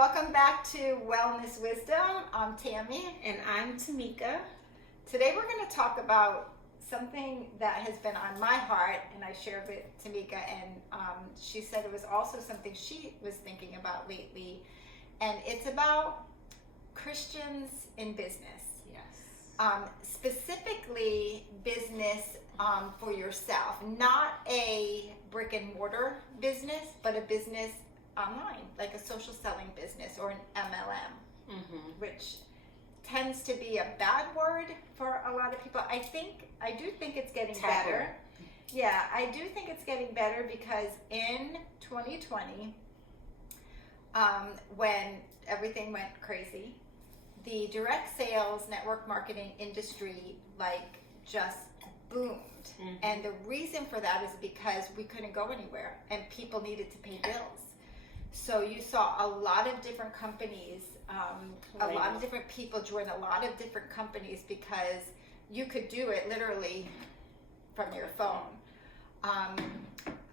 welcome back to Wellness Wisdom. I'm Tammy. And I'm Tamika. Today we're going to talk about something that has been on my heart, and I shared with Tamika, and she said it was also something she was thinking about lately, and it's about Christians in business. Yes. Specifically business for yourself, not a brick and mortar business, but a business online, like a social selling business or an MLM, which tends to be a bad word for a lot of people. I do think it's getting better. Yeah, I do think it's getting better because in 2020, when everything went crazy, the direct sales network marketing industry just boomed. And the reason for that is because we couldn't go anywhere and people needed to pay bills. So you saw a lot of different companies, a lot of different people join a lot of different companies because you could do it literally from your phone.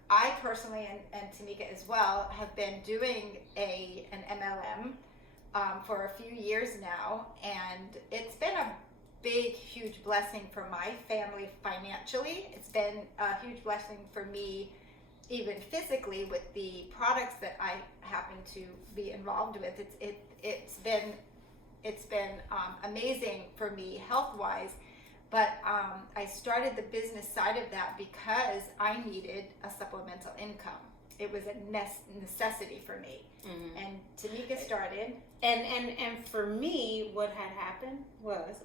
I personally, and Tamika as well, have been doing an MLM for a few years now, and it's been a big, huge blessing for my family financially. It's been a huge blessing for me even physically with the products that I happen to be involved with. It's been amazing for me health-wise, but I started the business side of that because I needed a supplemental income. It was a necessity for me. And Tamika started. And for me, what had happened was,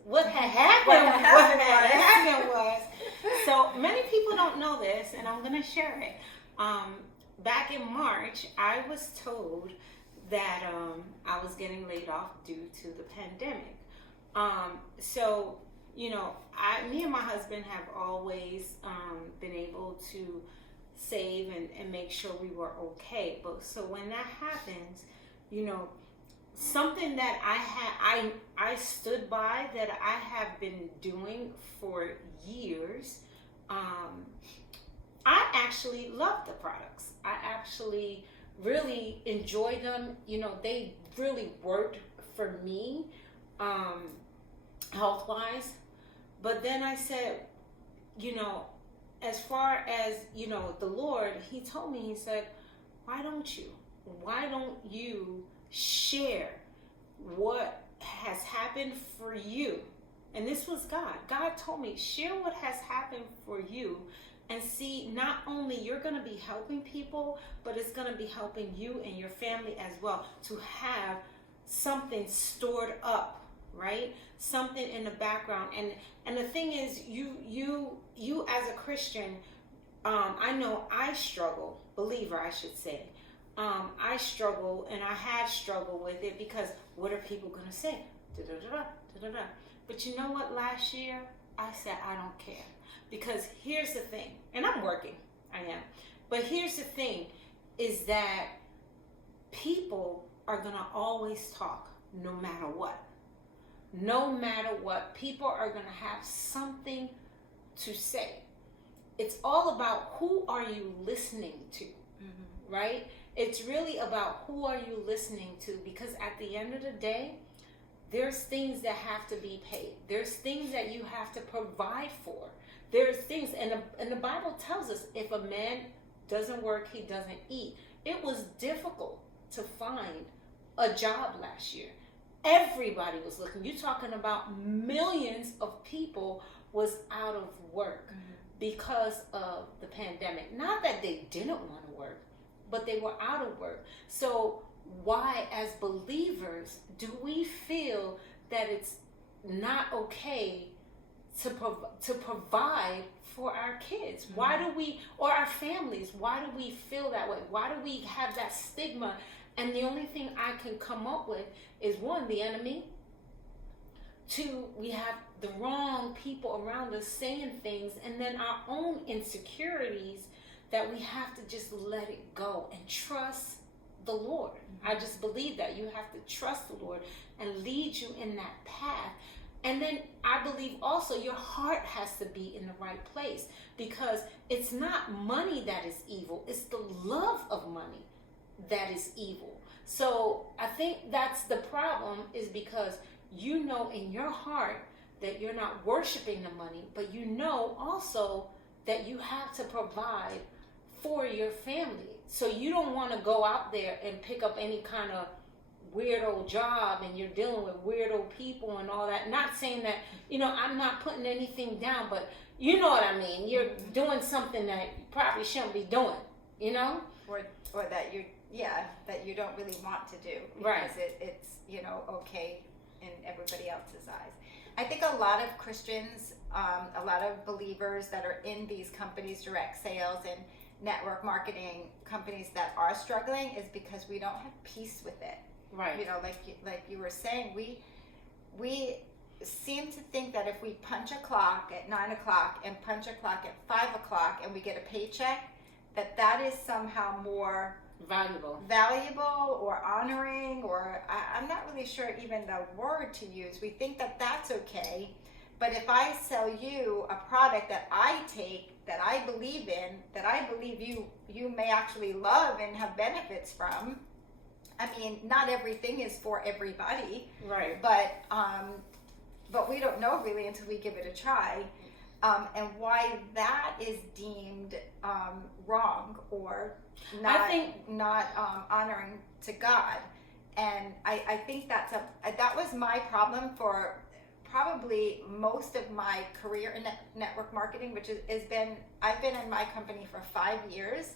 so many people don't know this, and I'm going to share it. Back in March, I was told that I was getting laid off due to the pandemic. So, me and my husband have always been able to save and make sure we were okay. But so when that happens, something that I stood by that I have been doing for years. I actually love the products. I actually really enjoy them. They really worked for me, health-wise. But then I said, as far as, the Lord, He told me, He said, why don't you share what has happened for you? And this was God. God told me, share what has happened for you. And see, not only you're going to be helping people, but it's going to be helping you and your family as well to have something stored up, right? Something in the background. And the thing is, you as a Christian, I know I struggle, believer I should say. I struggle, and I have struggled with it because what are people going to say? But you know what? Last year, I said, I don't care. Because here's the thing, and I'm working, I am. But here's the thing, is that people are going to always talk no matter what. No matter what, people are going to have something to say. It's all about who are you listening to, right? It's really about who are you listening to, because at the end of the day, there's things that have to be paid. There's things that you have to provide for. There's things, and the Bible tells us if a man doesn't work, he doesn't eat. It was difficult to find a job last year. Everybody was looking. You're talking about millions of people was out of work because of the pandemic. Not that they didn't want to work, but they were out of work. So why, as believers, do we feel that it's not okay to provide for our kids? Why do we, or our families, why do we feel that way? Why do we have that stigma? And the only thing I can come up with is, one, the enemy. Two, we have the wrong people around us saying things, and then our own insecurities that we have to just let it go and trust the Lord. I just believe that you have to trust the Lord and lead you in that path. And then I believe also your heart has to be in the right place, because it's not money that is evil. It's the love of money. that is evil. So I think that's the problem, is because you know in your heart that you're not worshiping the money, but you know also that you have to provide for your family. So you don't want to go out there and pick up any kind of weirdo job, and you're dealing with weirdo people and all that. Not saying that, I'm not putting anything down, but you know what I mean. You're doing something that you probably shouldn't be doing, Or that that you don't really want to do, because right. it's okay in everybody else's eyes. I think a lot of Christians, a lot of believers that are in these companies, direct sales and network marketing companies that are struggling, is because we don't have peace with it. Right. Like you were saying, we seem to think that if we punch a clock at 9 o'clock and punch a clock at 5 o'clock and we get a paycheck, that is somehow more valuable or honoring, or I'm not really sure even the word to use. We think that that's okay, but if I sell you a product that I take, that I believe in, that I believe you may actually love and have benefits from, I mean, not everything is for everybody, right? But we don't know really until we give it a try. And why that is deemed wrong or not honoring to God. And I think that was my problem for probably most of my career in network marketing, which I've been in my company for 5 years,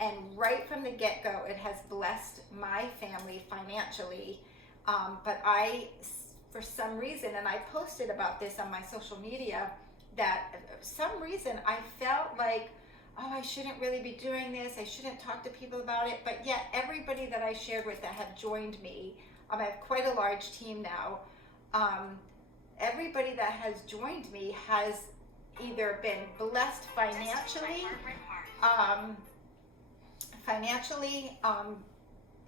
and right from the get-go it has blessed my family financially. But for some reason, and I posted about this on my social media, that for some reason I felt like, I shouldn't really be doing this, I shouldn't talk to people about it. But yet everybody that I shared with that have joined me, I have quite a large team now, everybody that has joined me has either been blessed financially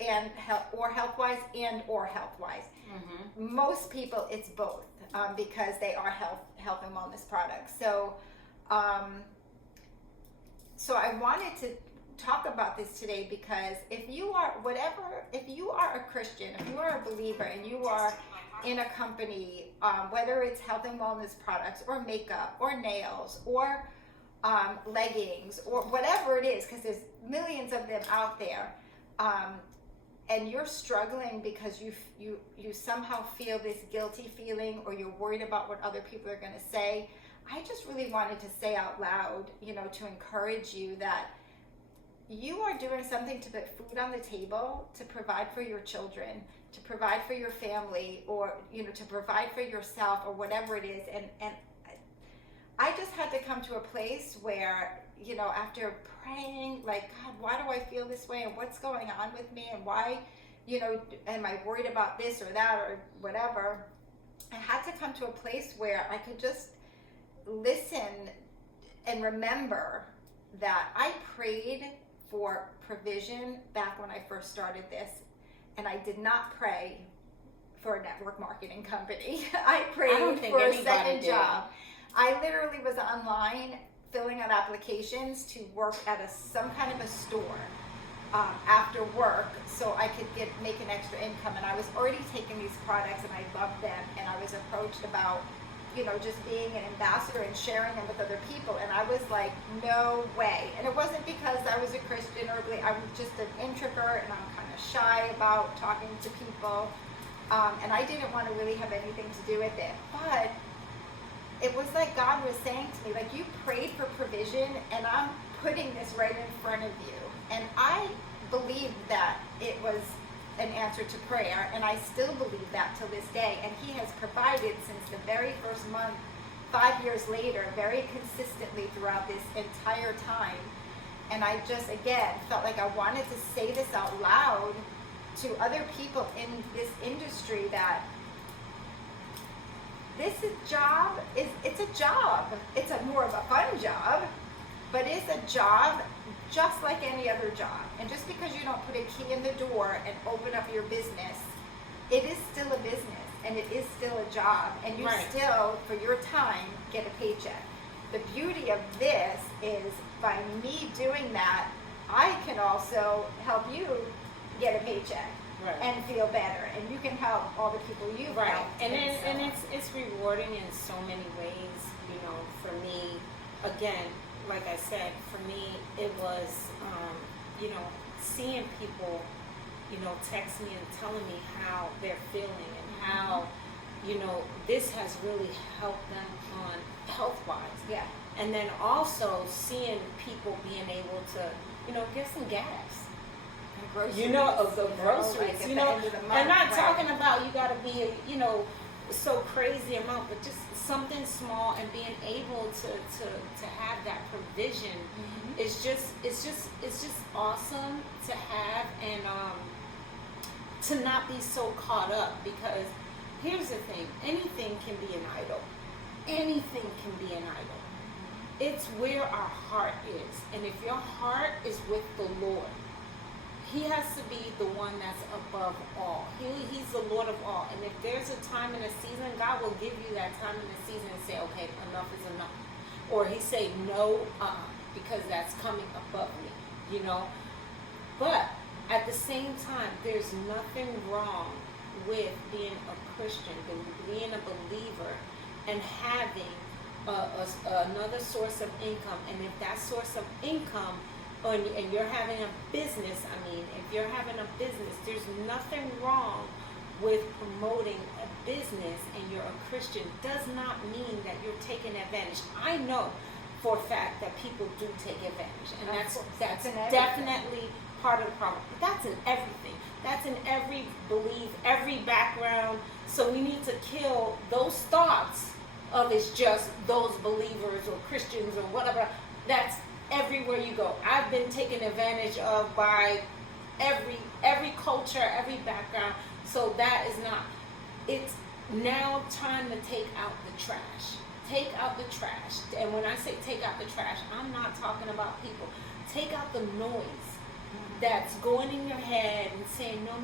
and health-wise. Mm-hmm. Most people, it's both, because they are health and wellness products. So I wanted to talk about this today, because if you are a Christian, if you are a believer, and you are in a company, whether it's health and wellness products or makeup or nails or leggings or whatever it is, because there's millions of them out there, and you're struggling because you somehow feel this guilty feeling, or you're worried about what other people are going to say, I just really wanted to say out loud, to encourage you that you are doing something to put food on the table, to provide for your children, to provide for your family, or to provide for yourself, or whatever it is. And I just had to come to a place where, after praying, like, God, why do I feel this way, and what's going on with me, and why, am I worried about this or that or whatever? I had to come to a place where I could just listen and remember that I prayed for provision back when I first started this, and I did not pray for a network marketing company. I prayed for a second job. I literally was online filling out applications to work at some kind of a store after work, so I could make an extra income. And I was already taking these products, and I loved them, and I was approached about just being an ambassador and sharing them with other people. And I was like, no way. And it wasn't because I was a Christian, or I was just an introvert, and I'm kind of shy about talking to people. And I didn't want to really have anything to do with it. But it was like God was saying to me, like, you prayed for provision, and I'm putting this right in front of you. And I believed that it was an answer to prayer, and I still believe that till this day. And He has provided since the very first month, 5 years later, very consistently throughout this entire time. And I just, again, felt like I wanted to say this out loud to other people in this industry, that this job it's a job. It's more of a fun job, but it's a job just like any other job. And just because you don't put a key in the door and open up your business, it is still a business, and it is still a job, and you still, for your time, get a paycheck. The beauty of this is, by me doing that, I can also help you get a paycheck Right. and feel better, and you can help all the people you've Right, helped. and it's rewarding in so many ways. You know, for me, again, like I said, for me it was, you know, seeing people, you know, text me and telling me how they're feeling and how, you know, this has really helped them on health wise. Yeah. And then also seeing people being able to, you know, get some gas. Groceries, You know, of the groceries. like at You the know, end of the month, I'm not right. talking about you got to be, you know, so crazy amount, but just something small and being able to have that provision is just it's just awesome to have, and to not be so caught up, because here's the thing: anything can be an idol. Anything can be an idol. It's where our heart is, and if your heart is with the Lord, He has to be the one that's above all. He's the Lord of all. And if there's a time in a season, God will give you that time in the season and say, okay, enough is enough. Or He say, no, because that's coming above me, you know. But at the same time, there's nothing wrong with being a Christian, being a believer, and having another source of income. And if that source of income, and you're having a business, if you're having a business, there's nothing wrong with promoting a business, and you're a Christian. Does not mean that you're taking advantage. I know for a fact that people do take advantage, and that's definitely part of the problem. But that's in everything. That's in every belief, every background. So we need to kill those thoughts of it's just those believers or Christians or whatever. That's everywhere you go. I've been taken advantage of by every culture, every background. So that is not. It's now time to take out the trash. Take out the trash. And when I say take out the trash, I'm not talking about people. Take out the noise that's going in your head and saying, no.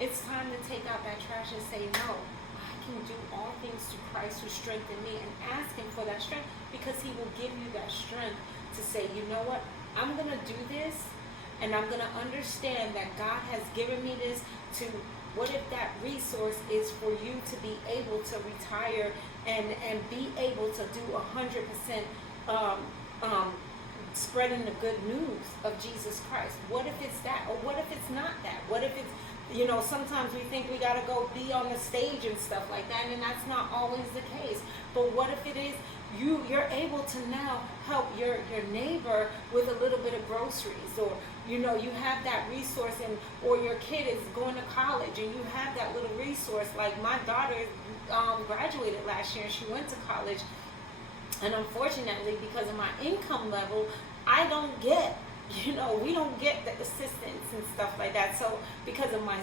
It's time to take out that trash and say, no, I can do all things through Christ who strengthened me, and ask Him for that strength, because He will give you that strength to say, you know what, I'm going to do this, and I'm going to understand that God has given me this to, what if that resource is for you to be able to retire and be able to do 100% spreading the good news of Jesus Christ? What if it's that? Or what if it's not that? What if it's, you know, sometimes we think we got to go be on the stage and stuff like that, and that's not always the case. But what if it is you're able to now help your neighbor with a little bit of groceries, or you know, you have that resource, and or your kid is going to college and you have that little resource. Like my daughter graduated last year and she went to college, and unfortunately, because of my income level, I don't get, you know, we don't get the assistance and stuff like that. So because of my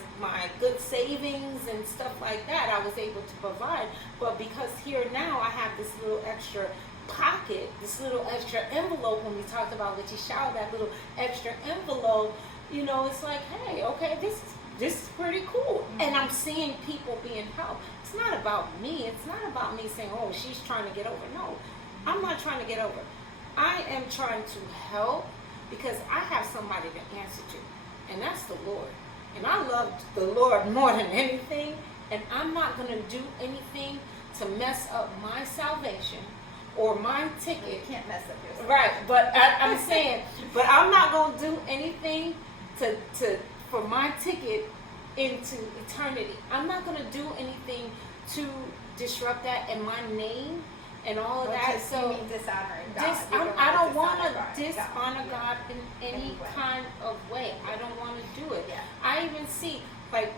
good savings and stuff like that, I was able to provide. But because here now I have this little extra pocket, this little extra envelope, when we talked about Letitia, that little extra envelope, you know, it's like, hey, okay, this is pretty cool. And I'm seeing people being helped. It's not about me. It's not about me saying, oh, she's trying to get over. No, I'm not trying to get over. I am trying to help, because I have somebody to answer to, and that's the Lord. And I love the Lord more than anything, and I'm not going to do anything to mess up my salvation or my ticket. You can't mess up your salvation. Right, but I'm saying, but I'm not going to do anything for my ticket into eternity. I'm not going to do anything to disrupt that, and my name and all of that. So you mean dishonoring God. I don't want to dishonor dishonor God in any Anyway. kind of way. I don't want to do it. Yeah. I even see, like,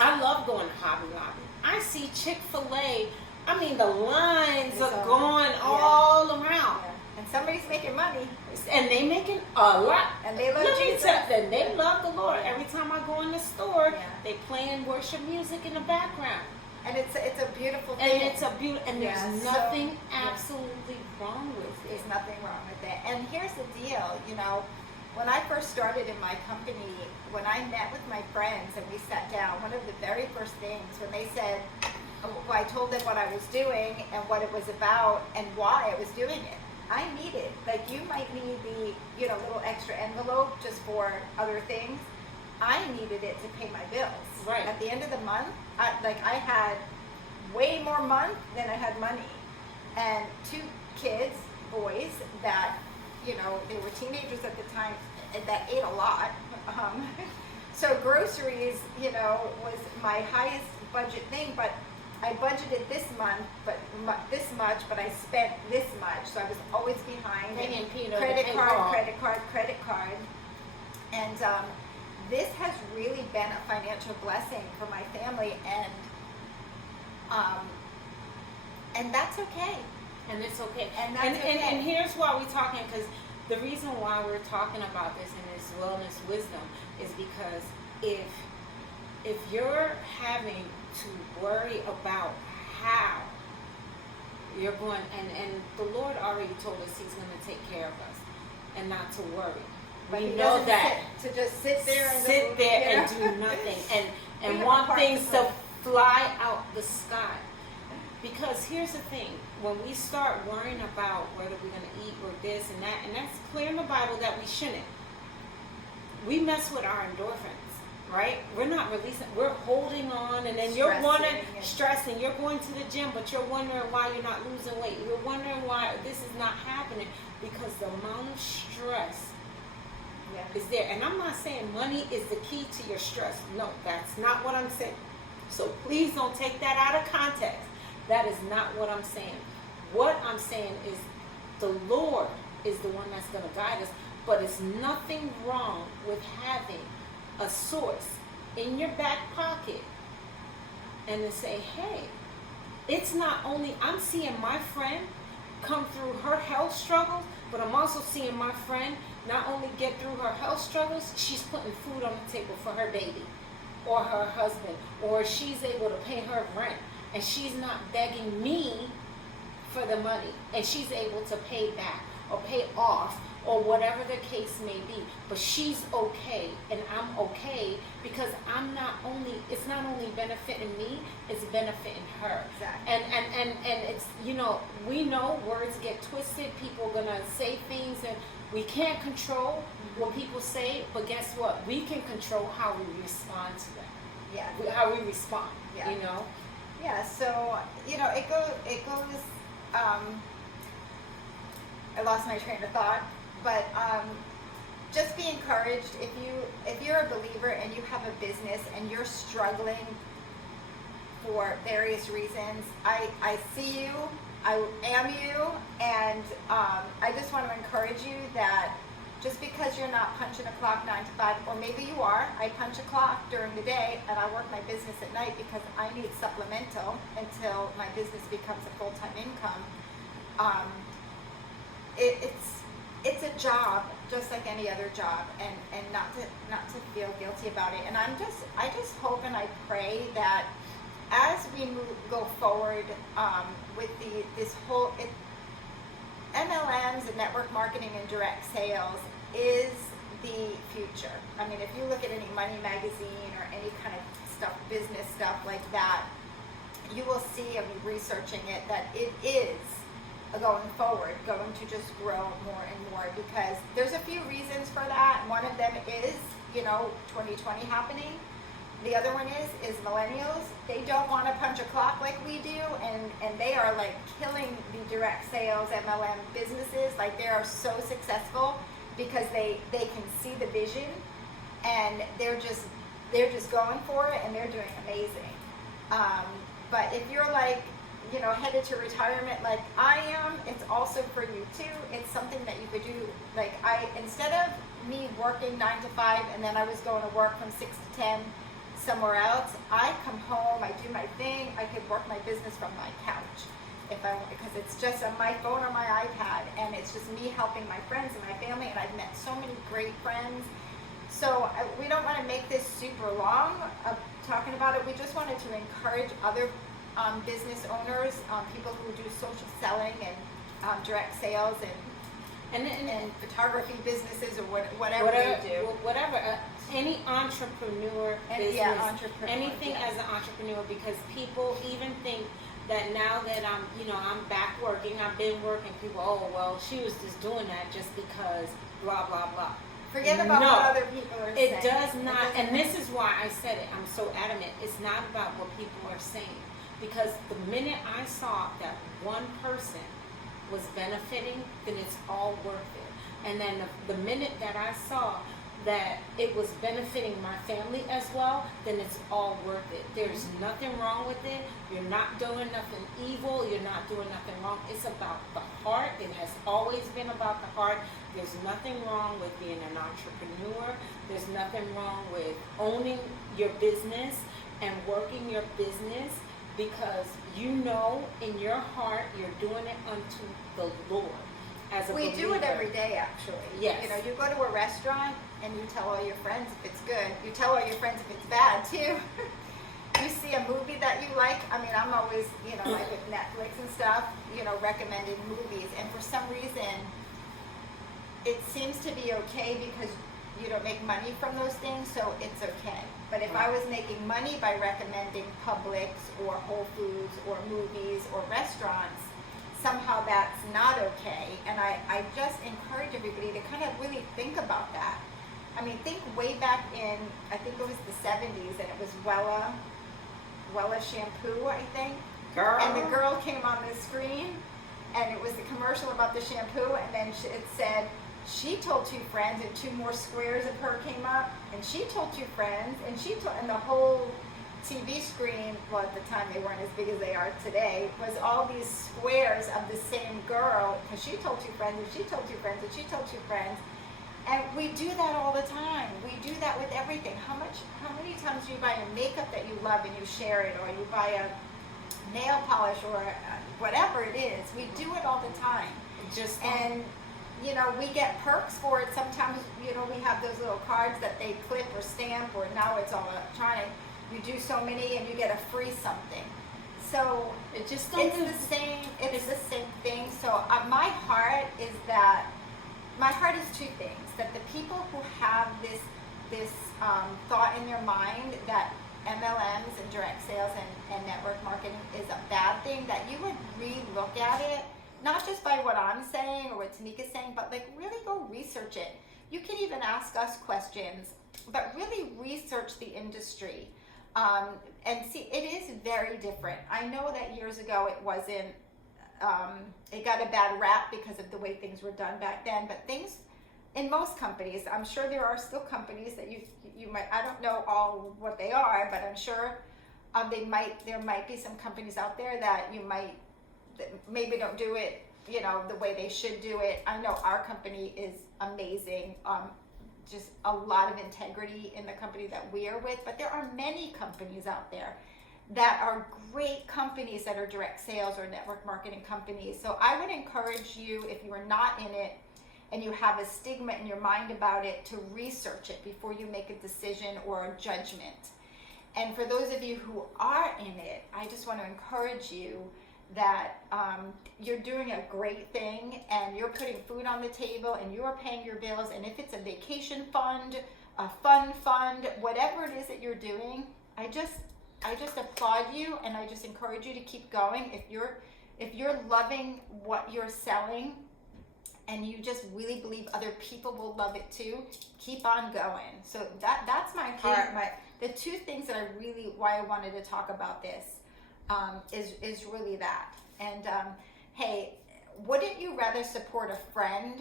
I love going to Hobby Lobby. I see Chick-fil-A. I mean, the lines are going all around. Yeah. And somebody's making money. And they making a lot. And they love Let me Jesus. tell you, they love the Lord. Every time I go in the store, Yeah. they playing worship music in the background. And it's a beautiful thing. And it's a beautiful, and there's Yeah, so- nothing yeah. absolutely wrong with it. There's nothing wrong with it. And here's the deal, you know, when I first started in my company, when I met with my friends and we sat down, one of the very first things when they said, well, I told them what I was doing and what it was about and why I was doing it. I need it. Like, you might need the, you know, little extra envelope just for other things. I needed it to pay my bills. Right. At the end of the month, I had way more month than I had money. And 2 kids, boys, that, you know, they were teenagers at the time that ate a lot. So groceries, you know, was my highest budget thing, but I budgeted this month, but this much, but I spent this much, so I was always behind. Paying Peter credit to pay card, Paul. credit card, and this has really been a financial blessing for my family, and that's okay. And it's okay. And that's and okay. here's why we're talking, because the reason why we're talking about this in this wellness wisdom is because if you're having to worry about how you're going, and the Lord already told us He's going to take care of us and not to worry. But We he know doesn't that. to just sit there and And do nothing We and have a want part things to to play. fly out the sky. Because here's the thing, when we start worrying about whether we're going to eat or this and that, and that's clear in the Bible that we shouldn't, we mess with our endorphins, right? We're not releasing, we're holding on, and then you're wondering, stressing, you're going to the gym, but you're wondering why you're not losing weight. You're wondering why this is not happening, because the amount of stress is there. And I'm not saying money is the key to your stress. No, that's not what I'm saying. So please don't take that out of context. That is not what I'm saying. What I'm saying is the Lord is the one that's going to guide us, but it's nothing wrong with having a source in your back pocket and to say, hey, it's not only, I'm seeing my friend come through her health struggles, but I'm also seeing my friend not only get through her health struggles, she's putting food on the table for her baby or her husband, or she's able to pay her rent, and she's not begging me for the money, and she's able to pay back or pay off or whatever the case may be. But she's okay, and I'm okay, because it's not only benefiting me, it's benefiting her. Exactly. And it's, you know, we know words get twisted. People are gonna say things and we can't control what people say, but guess what? We can control how we respond to them. Yeah. How we respond. Yeah. You know. Yeah. So you know, it goes. I lost my train of thought, but just be encouraged if you're a believer and you have a business and you're struggling for various reasons. I see you. I am you, and I just want to encourage you that just because you're not punching a clock 9 to 5, or maybe you are, I punch a clock during the day and I work my business at night because I need supplemental until my business becomes a full-time income. It's a job just like any other job, and not to feel guilty about it. And I just hope and I pray that as we go forward with this whole MLMs and network marketing and direct sales is the future. I mean, if you look at any money magazine or any kind of stuff, business stuff like that, you will see, of researching it, that it is going forward, going to just grow more and more, because there's a few reasons for that. One of them is, 2020 happening. The other one is millennials. They don't want to punch a clock like we do, and they are like killing the direct sales MLM businesses. Like, they are so successful because they can see the vision, and they're just going for it, and they're doing amazing. But if you're like, headed to retirement like I am, it's also for you too. It's something that you could do. Like, instead of me working 9 to 5 and then I was going to work from 6 to 10 somewhere else, I come home, I do my thing, I could work my business from my couch if I want, because it's just on my phone or my iPad, and it's just me helping my friends and my family, and I've met so many great friends. So we don't want to make this super long talking about it. We just wanted to encourage other business owners, people who do social selling and direct sales and photography businesses, or whatever they do. Whatever. Any entrepreneur business, entrepreneur, anything as an entrepreneur, because people even think that now that I'm back working, I've been working, people, oh, well, she was just doing that just because blah, blah, blah. Forget about No, what other people are saying. It does not, and this is why I said it, I'm so adamant, it's not about what people are saying. Because the minute I saw that one person was benefiting, then it's all worth it. And then the minute that I saw that it was benefiting my family as well, then it's all worth it. There's nothing wrong with it. You're not doing nothing evil. You're not doing nothing wrong. It's about the heart. It has always been about the heart. There's nothing wrong with being an entrepreneur. There's nothing wrong with owning your business and working your business, because you know in your heart you're doing it unto the Lord. As a we do it every day, actually. Yes. You know, you go to a restaurant and you tell all your friends if it's good. You tell all your friends if it's bad too. You see a movie that you like. I mean, I'm always, you know, like with Netflix and stuff, you know, recommending movies. And for some reason, it seems to be okay because you don't make money from those things, so it's okay. But if I was making money by recommending Publix or Whole Foods or movies or restaurants, somehow that's not okay. And I just encourage everybody to kind of really think about that. I mean, think way back in, I think it was the 70s, and it was Wella shampoo, I think. Girl. And the girl came on the screen, and it was the commercial about the shampoo, and then it said, she told 2 friends, and 2 more squares of her came up, and she told 2 friends, and and the whole TV screen, well, at the time they weren't as big as they are today, was all these squares of the same girl, because she told 2 friends, and she told 2 friends, and she told 2 friends. And we do that all the time. We do that with everything. How many times do you buy a makeup that you love and you share it, or you buy a nail polish, or whatever it is? We do it all the time. And you know, we get perks for it. Sometimes, you know, we have those little cards that they clip or stamp, or now it's all electronic. You do so many and you get a free something. So it's the same. It's the same thing. So my heart is 2 things: that the people who have this thought in their mind that MLMs and direct sales and network marketing is a bad thing, that you would re-look at it. Not just by what I'm saying or what Tamika's saying, but like really go research it. You can even ask us questions, but really research the industry and see. It is very different. I know that years ago it wasn't. It got a bad rap because of the way things were done back then. But things in most companies, I'm sure there are still companies that you might. I don't know all what they are, but I'm sure there might be some companies out there that maybe don't do it, you know, the way they should do it. I know our company is amazing. Just a lot of integrity in the company that we are with, but there are many companies out there that are great companies that are direct sales or network marketing companies. So I would encourage you, if you are not in it and you have a stigma in your mind about it, to research it before you make a decision or a judgment. And for those of you who are in it, I just want to encourage you that you're doing a great thing, and you're putting food on the table, and you're paying your bills. And if it's a vacation fund, a fun fund, whatever it is that you're doing, I just applaud you, and I just encourage you to keep going. If you're loving what you're selling, and you just really believe other people will love it too, keep on going. So that's my heart. The 2 things that why I wanted to talk about this is really that. And hey, wouldn't you rather support a friend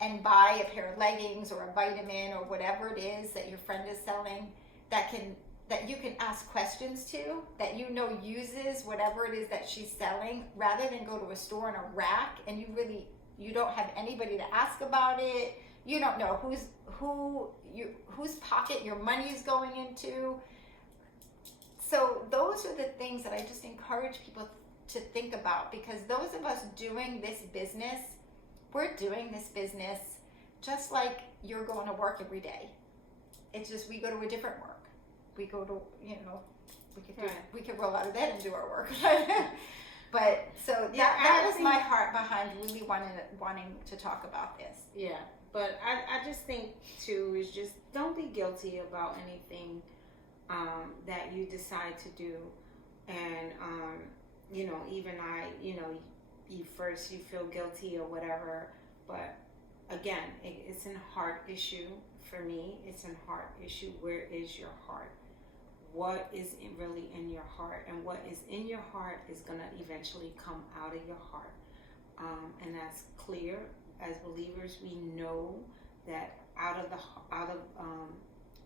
and buy a pair of leggings or a vitamin or whatever it is that your friend is selling that you can ask questions to, that you know uses whatever it is that she's selling, rather than go to a store in a rack and you don't have anybody to ask about it? You don't know whose pocket your money is going into. So those are the things that I just encourage people to think about, because those of us doing this business, we're doing this business just like you're going to work every day. It's just we go to a different work. We go to, you know, we could roll out of bed and do our work. But so that was my heart behind really wanting to talk about this. Yeah, but I just think too is just don't be guilty about anything that you decide to do, and even you first you feel guilty or whatever, but again, it's a heart issue for me. It's a heart issue. Where is your heart? What is really in your heart? And what is in your heart is going to eventually come out of your heart. And that's clear. As believers, we know that out of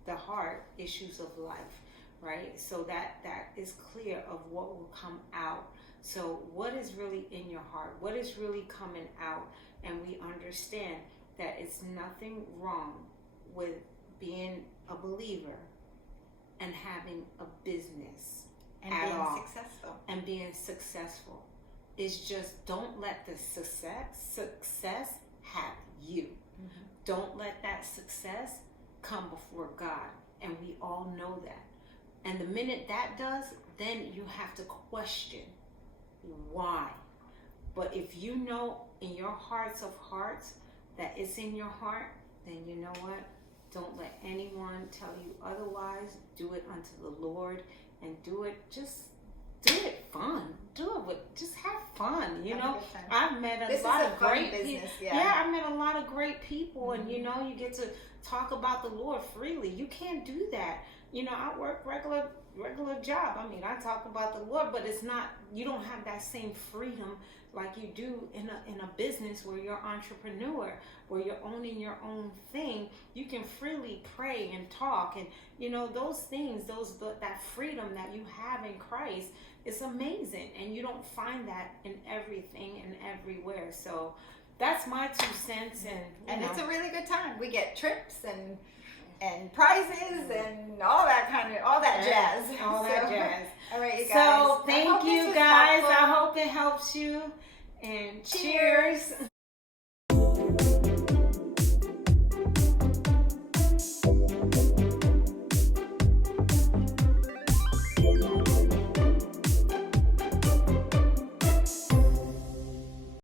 the heart, issues of life, right? So that is clear of what will come out. So what is really in your heart? What is really coming out? And we understand that it's nothing wrong with being a believer and having a business And at being all. successful. And being successful. It's just don't let the success have you. Mm-hmm. Don't let that success come before God. And we all know that. And the minute that does, then you have to question why. But if you know in your hearts of hearts that it's in your heart, then you know what? Don't let anyone tell you otherwise. Do it unto the Lord, and do it fun. Do it with, just have fun, 100%. I've met This lot is a of fun great business, people. yeah. I've met a lot of great people, Mm-hmm. and you get to talk about the Lord freely. You can't do that. I work regular job. I talk about the Lord, but it's not, you don't have that same freedom like you do in a business where you're an entrepreneur, where you're owning your own thing. You can freely pray and talk, and those things, that freedom that you have in Christ is amazing, and you don't find that in everything and everywhere. So that's my 2 cents, and It's a really good time. We get trips and prizes and all that jazz. All that jazz. All right, you guys. So I thank hope this you was guys. helpful. I hope it helps you. And cheers.